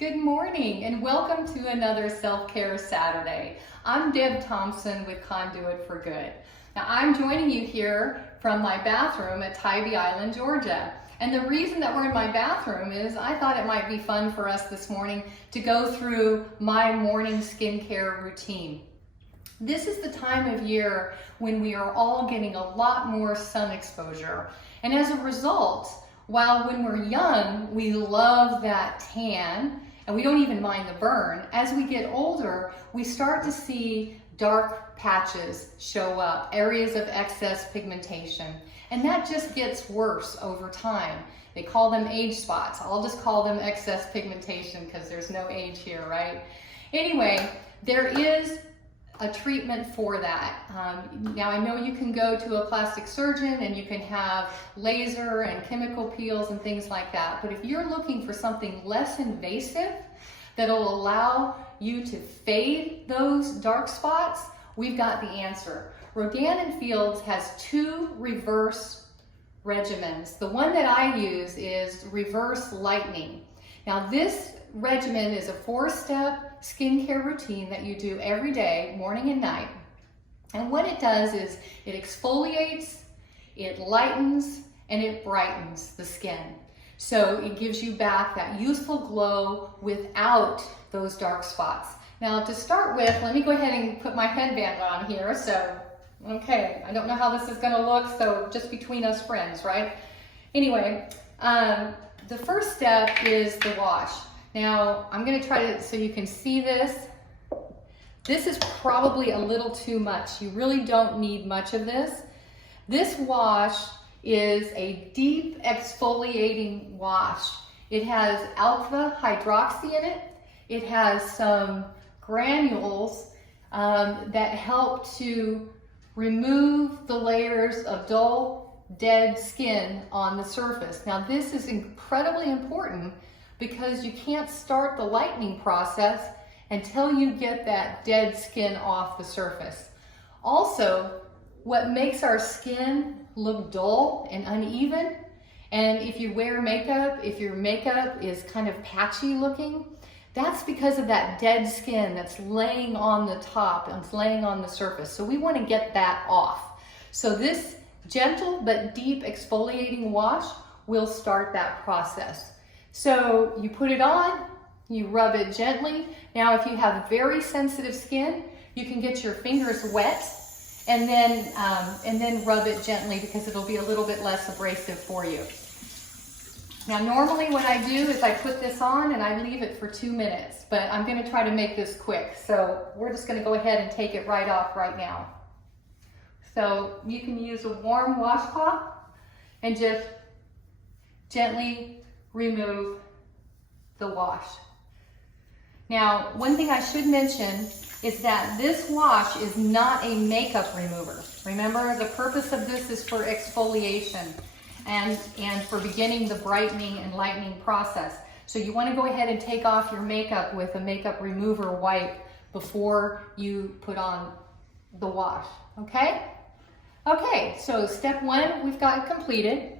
Good morning and welcome to another Self-Care Saturday. I'm Deb Thompson with Conduit for Good. Now I'm joining you here from my bathroom at Tybee Island, Georgia. And the reason that we're in my bathroom is I thought it might be fun for us this morning to go through my morning skincare routine. This is the time of year when we are all getting a lot more sun exposure. And as a result, while when we're young, we love that tan and we don't even mind the burn, as we get older, we start to see dark patches show up, areas of excess pigmentation. And that just gets worse over time. They call them age spots. I'll just call them excess pigmentation because there's no age here, right? Anyway, there is a treatment for that. Now I know you can go to a plastic surgeon and you can have laser and chemical peels and things like that, but if you're looking for something less invasive that'll allow you to fade those dark spots, we've got the answer. Rodan & Fields has two reverse regimens. The one that I use is reverse lightening. Now this regimen is a 4-step skincare routine that you do every day, morning and night. And what it does is it exfoliates, it lightens, and it brightens the skin. So it gives you back that youthful glow without those dark spots. Now to start with, let me go ahead and put my headband on here. So, okay, I don't know how this is gonna look, so just between us friends, right? Anyway, the first step is the wash. Now, I'm gonna try to, so you can see this. This is probably a little too much. You really don't need much of this. This wash is a deep exfoliating wash. It has alpha hydroxy in it. It has some granules that help to remove the layers of dull, dead skin on the surface. Now, this is incredibly important because you can't start the lightening process until you get that dead skin off the surface. Also, what makes our skin look dull and uneven, and if you wear makeup, if your makeup is kind of patchy looking, that's because of that dead skin that's laying on the top and it's laying on the surface. So we want to get that off. So this gentle but deep exfoliating wash will start that process. So you put it on, you rub it gently. Now if you have very sensitive skin, you can get your fingers wet and then rub it gently because it'll be a little bit less abrasive for you. Now normally what I do is I put this on and I leave it for 2 minutes, but I'm gonna try to make this quick. So we're just gonna go ahead and take it right off right now. So you can use a warm washcloth and just gently remove the wash. Now, one thing I should mention is that this wash is not a makeup remover. Remember, the purpose of this is for exfoliation and for beginning the brightening and lightening process. So you want to go ahead and take off your makeup with a makeup remover wipe before you put on the wash, okay? Okay, so step 1, we've got completed.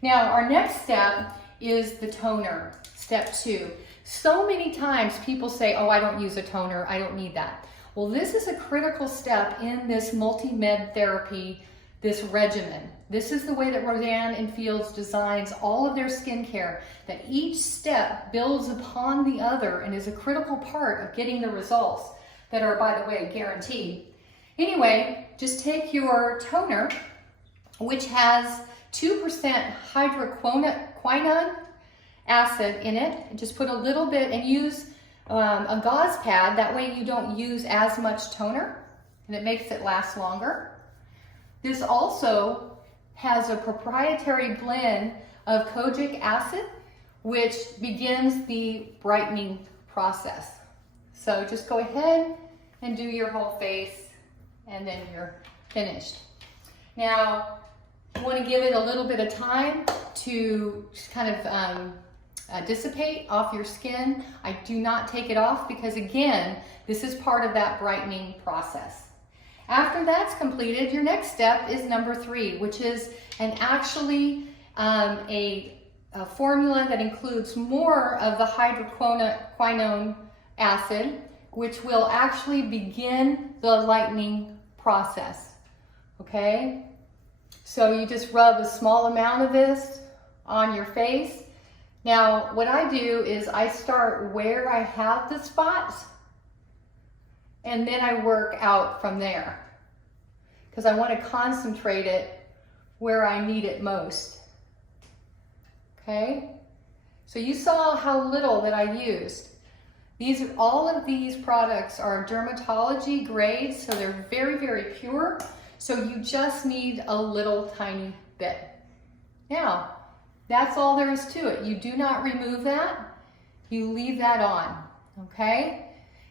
Now, our next step is the toner, step 2. So many times people say, oh, I don't use a toner, I don't need that. Well, this is a critical step in this multi-med therapy, this regimen. This is the way that Rodan & Fields designs all of their skincare, that each step builds upon the other and is a critical part of getting the results that are, by the way, guaranteed. Anyway, just take your toner, which has 2% hydroquinone acid in it, and just put a little bit and use a gauze pad. That way you don't use as much toner and it makes it last longer. This also has a proprietary blend of kojic acid, which begins the brightening process. So just go ahead and do your whole face and then you're finished. Now, you want to give it a little bit of time to kind of dissipate off your skin. I do not take it off because, again, this is part of that brightening process. After that's completed, your next step is number 3, which is actually a a formula that includes more of the hydroquinone acid, which will actually begin the lightening process, okay? So you just rub a small amount of this on your face. Now, what I do is I start where I have the spots, and then I work out from there, because I want to concentrate it where I need it most. Okay, so you saw how little that I used. All of these products are dermatology grade, so they're very, very pure. So you just need a little tiny bit. Now, that's all there is to it. You do not remove that. You leave that on, okay?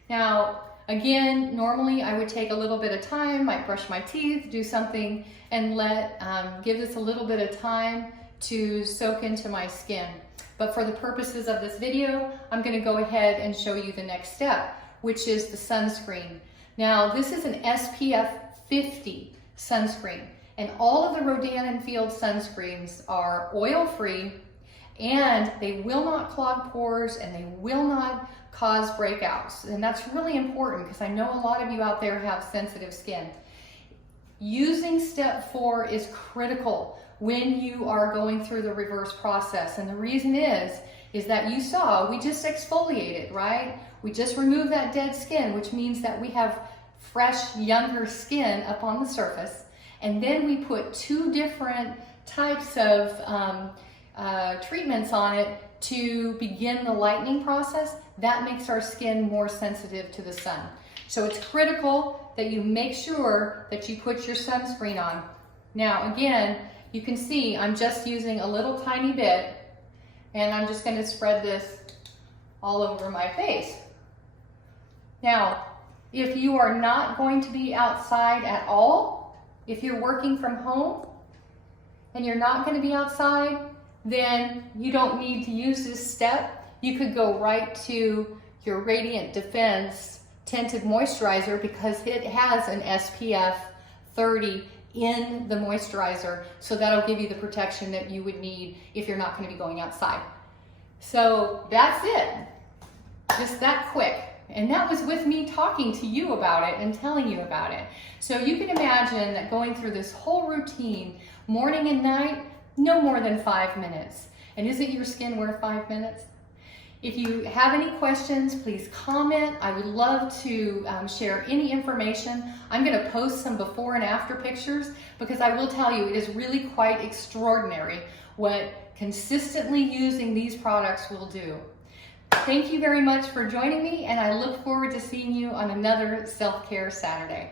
Now, again, normally I would take a little bit of time, might brush my teeth, do something, and give this a little bit of time to soak into my skin. But for the purposes of this video, I'm going to go ahead and show you the next step, which is the sunscreen. Now, this is an SPF 50 sunscreen, and all of the Rodan and Field sunscreens are oil-free, and they will not clog pores, and they will not cause breakouts. And that's really important, because I know a lot of you out there have sensitive skin. Using step 4 is critical when you are going through the reverse process. And the reason is that you saw, we just exfoliated, right? We just removed that dead skin, which means that we have fresh, younger skin up on the surface. And then we put 2 different types of treatments on it to begin the lightening process. That makes our skin more sensitive to the sun. So it's critical that you make sure that you put your sunscreen on. Now, again, you can see I'm just using a little tiny bit, and I'm just going to spread this all over my face. Now, if you are not going to be outside at all, if you're working from home and you're not going to be outside, then you don't need to use this step. You could go right to your Radiant Defense Tinted Moisturizer, because it has an SPF 30 in the moisturizer, so that'll give you the protection that you would need if you're not going to be going outside. So that's it, just that quick. And that was with me talking to you about it and telling you about it. So you can imagine that going through this whole routine, morning and night, no more than 5 minutes. And isn't your skin worth 5 minutes? If you have any questions, please comment. I would love to share any information. I'm going to post some before and after pictures, because I will tell you, it is really quite extraordinary what consistently using these products will do. Thank you very much for joining me, and I look forward to seeing you on another Self-Care Saturday.